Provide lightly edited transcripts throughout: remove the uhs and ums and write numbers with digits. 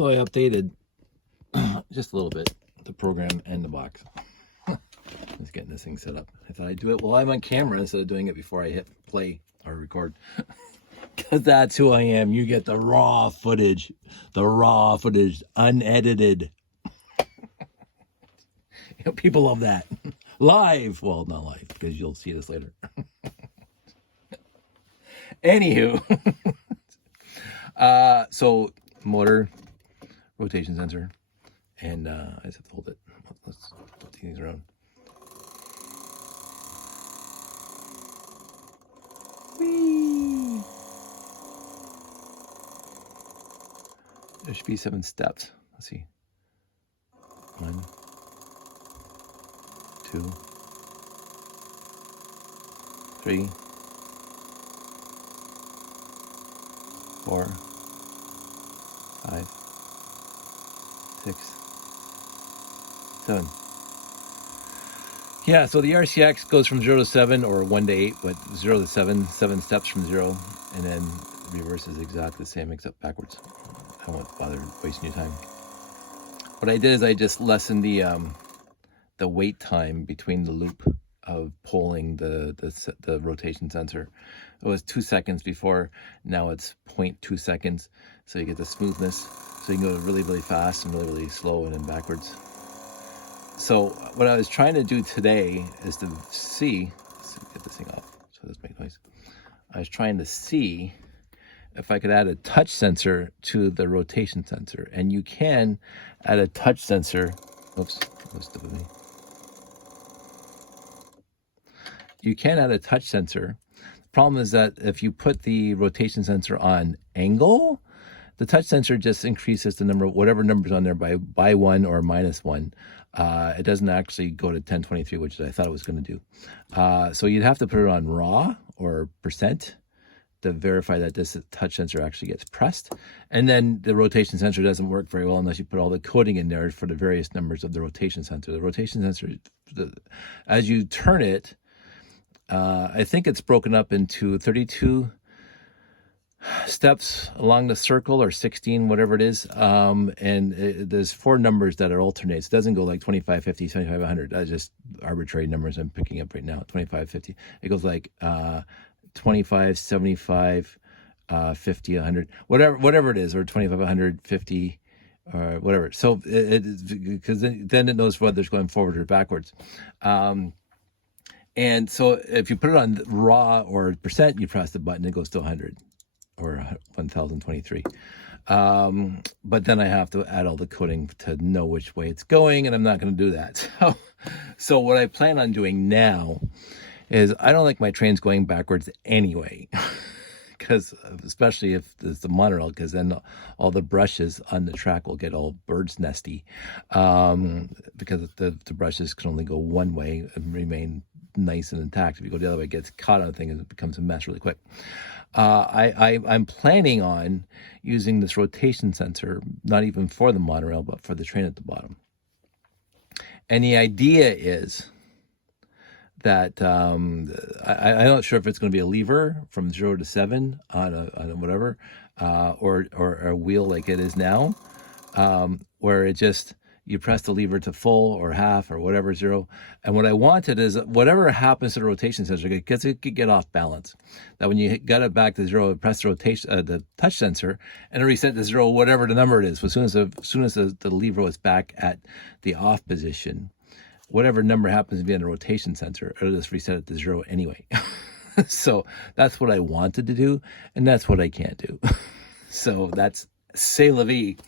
So I updated just a little bit the program and the box. Just getting this thing set up. I thought I'd do it while I'm on camera instead of doing it before I hit play or record. Because that's who I am. You get the raw footage, unedited. People love that. Live. Well, not live, because you'll see this later. Anywho. So motor, rotation sensor, and I just have to hold it. Let's rotate these around. Whee! There should be 7 steps. Let's see. 1, 2, 3, 4, 5, 6, 7. Yeah, so the RCX goes from 0 to 7 or 1 to 8, but 0 to 7, 7 steps from 0, and then reverse is exactly the same except backwards. I won't bother wasting your time. What I did is I just lessened the wait time between the loop of polling the rotation sensor. It was 2 seconds before, now it's 0.2 seconds. So you get the smoothness. So you can go really, really fast and really, really slow and then backwards. So what I was trying to do today is to see, let's get this thing off so it doesn't make noise. I was trying to see if I could add a touch sensor to the rotation sensor. And you can add a touch sensor. Oops, that stupid me. You can add a touch sensor. The problem is that if you put the rotation sensor on angle, the touch sensor just increases the number, whatever number's on there by 1 or -1. It doesn't actually go to 1023, which I thought it was going to do. So you'd have to put it on raw or percent to verify that this touch sensor actually gets pressed. And then the rotation sensor doesn't work very well unless you put all the coding in there for the various numbers of the rotation sensor. The rotation sensor, as you turn it, I think it's broken up into 32 steps along the circle, or 16, whatever it is. There's 4 numbers that are alternates. It doesn't go like 25, 50, 75, 100. That's just arbitrary numbers I'm picking up right now. 25, 50. It goes like 25, 75, 50, 100, whatever it is, or 25, 100, 50, or whatever. So because then it knows whether it's going forward or backwards. And so if you put it on raw or percent, you press the button, it goes to 100 or 1023. But then I have to add all the coding to know which way it's going, and I'm not going to do that. So what I plan on doing now is, I don't like my trains going backwards anyway, because especially if there's the monorail, because then all the brushes on the track will get all bird's nesty, because the brushes can only go one way and remain nice and intact. If you go the other way, it gets caught on the thing and it becomes a mess really quick. I'm planning on using this rotation sensor, not even for the monorail, but for the train at the bottom. And the idea is that I'm not sure if it's going to be a lever from 0 to 7 on a whatever, or a wheel like it is now, where it just, you press the lever to full or half or whatever, 0. And what I wanted is, whatever happens to the rotation sensor, because it could get off balance, that when you got it back to 0, press the rotation, the touch sensor, and it reset to 0, whatever the number it is. As soon as the lever was back at the off position, whatever number happens to be on the rotation sensor, it'll just reset it to 0 anyway. So that's what I wanted to do, and that's what I can't do. So that's c'est la vie.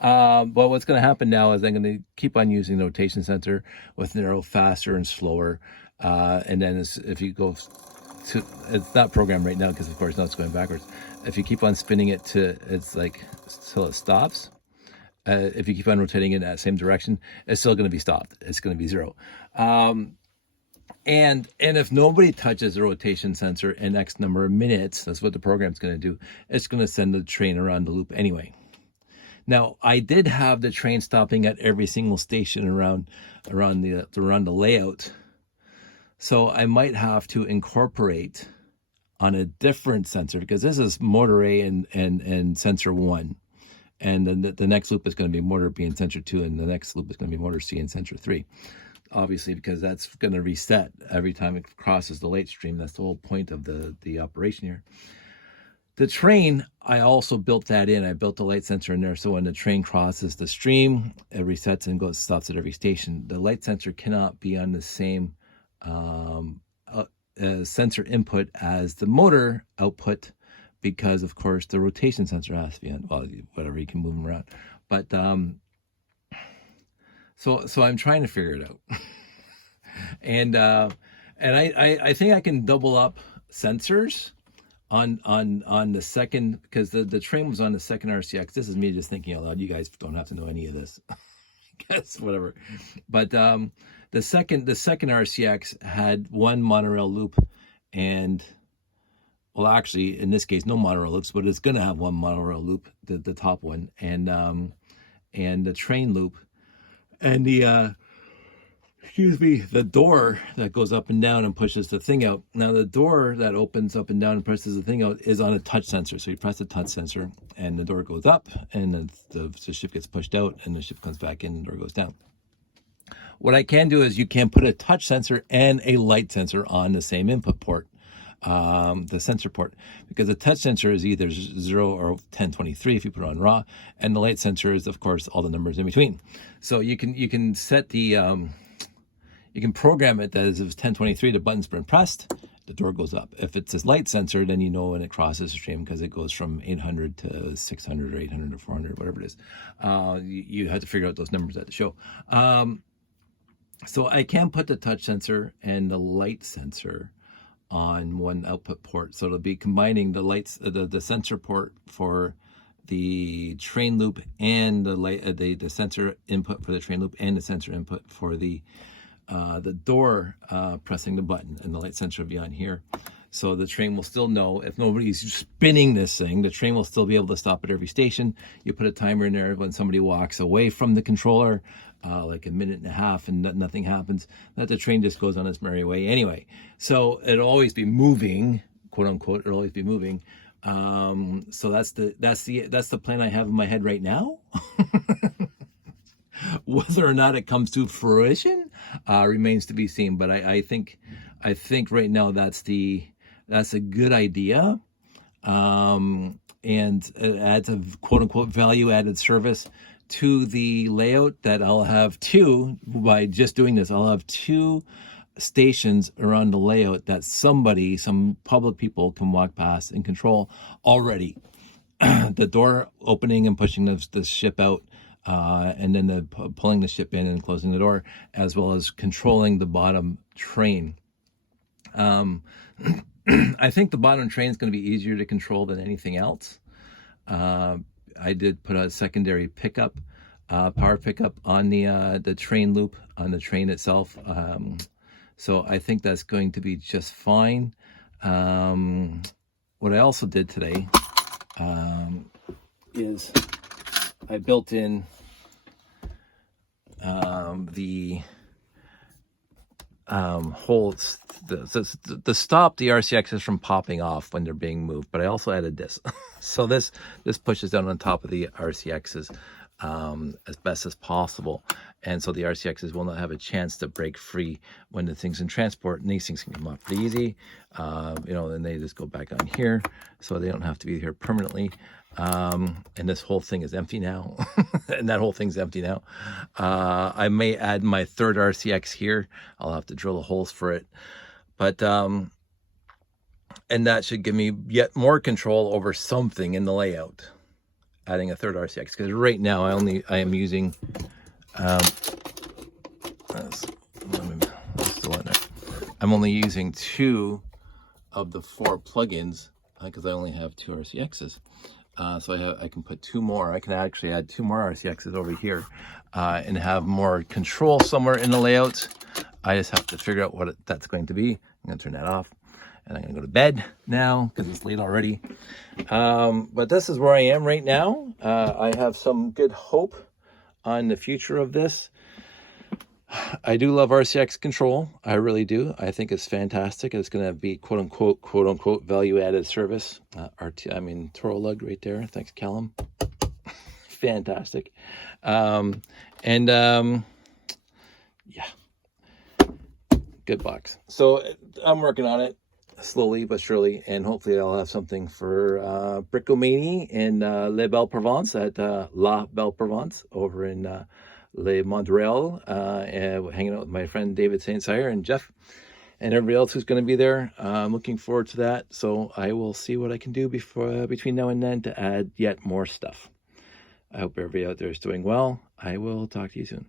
But what's going to happen now is I'm going to keep on using the rotation sensor with narrow faster and slower. And then if you go to, it's not programmed right now because of course now it's going backwards. If you keep on spinning it it's like till it stops. If you keep on rotating it in that same direction, it's still going to be stopped. It's going to be 0. And if nobody touches the rotation sensor in X number of minutes, that's what the program's going to do. It's going to send the train around the loop anyway. Now, I did have the train stopping at every single station around the layout. So I might have to incorporate on a different sensor, because this is motor A and sensor 1. And then the next loop is going to be motor B and sensor 2, and the next loop is going to be motor C and sensor 3. Obviously, because that's going to reset every time it crosses the light stream. That's the whole point of the operation here. The train, I also built that in. I built the light sensor in there, so when the train crosses the stream, it resets and stops at every station. The light sensor cannot be on the same sensor input as the motor output, because of course the rotation sensor has to be on. Well, whatever, you can move them around, but so I'm trying to figure it out. and I think I can double up sensors on the second, because the train was on the second RCX. This is me just thinking out loud. You guys don't have to know any of this. Guess whatever. But the second RCX had one monorail loop, and well, actually in this case no monorail loops, but it's going to have one monorail loop, the top one, and the train loop, and the the door that goes up and down and pushes the thing out. Now the door that opens up and down and presses the thing out is on a touch sensor. So you press the touch sensor and the door goes up, and then the ship gets pushed out, and the ship comes back in and the door goes down. What I can do is you can put a touch sensor and a light sensor on the same input port, the sensor port, because the touch sensor is either 0 or 1023 if you put it on raw, and the light sensor is of course all the numbers in between. So you can set the you can program it that as if it's 1023, the button's been pressed, the door goes up. If it's a light sensor, then you know when it crosses the stream, because it goes from 800 to 600 or 800 to 400, whatever it is. You have to figure out those numbers at the show. So I can put the touch sensor and the light sensor on one output port. So it'll be combining the lights, the sensor port for the train loop, and the sensor input for the train loop, and the sensor input for the door pressing the button, and the light sensor will be on here. So the train will still know, if nobody's spinning this thing, the train will still be able to stop at every station. You put a timer in there when somebody walks away from the controller, like a minute and a half, and nothing happens, that the train just goes on its merry way anyway. So it'll always be moving, quote unquote, it'll always be moving. So that's the plan I have in my head right now. Whether or not it comes to fruition remains to be seen. But I think right now that's a good idea, and it adds a quote unquote value added service to the layout, that I'll have by just doing this. I'll have 2 stations around the layout that some public people can walk past and control already. The door opening and pushing the ship out, and then pulling the ship in and closing the door, as well as controlling the bottom train. I think the bottom train is going to be easier to control than anything else. I did put a secondary pickup, power pickup on the train loop, on the train itself. So I think that's going to be just fine. What I also did today is I built in the holds to stop the RCXs from popping off when they're being moved, but I also added this. So this pushes down on top of the RCXs as best as possible, and so the RCXs will not have a chance to break free when the thing's in transport, and these things can come off pretty easy. And they just go back on here, so they don't have to be here permanently. And this whole thing is empty now. And that whole thing's empty now. I may add my third RCX here. I'll have to drill the holes for it, but and that should give me yet more control over something in the layout, adding a third RCX, because right now I am using I'm only using 2 of the 4 plugins, because I only have 2 RCXs. So I can put 2 more. I can actually add 2 more RCXs over here, and have more control somewhere in the layout. I just have to figure out what that's going to be. I'm going to turn that off, and I'm going to go to bed now because it's late already. But this is where I am right now. I have some good hope on the future of this. I do love RCX control. I really do. I think it's fantastic. It's going to be quote unquote value added service. Toro lug right there. Thanks, Callum, fantastic. Yeah, good box. So I'm working on it slowly but surely, and hopefully I'll have something for Bricomanie in Les Belles Provence at La Belle Provence over in Les Montreal, hanging out with my friend David St. Cyr and Jeff and everybody else who's going to be there. I'm looking forward to that. So I will see what I can do between now and then to add yet more stuff. I hope everybody out there is doing well. I will talk to you soon.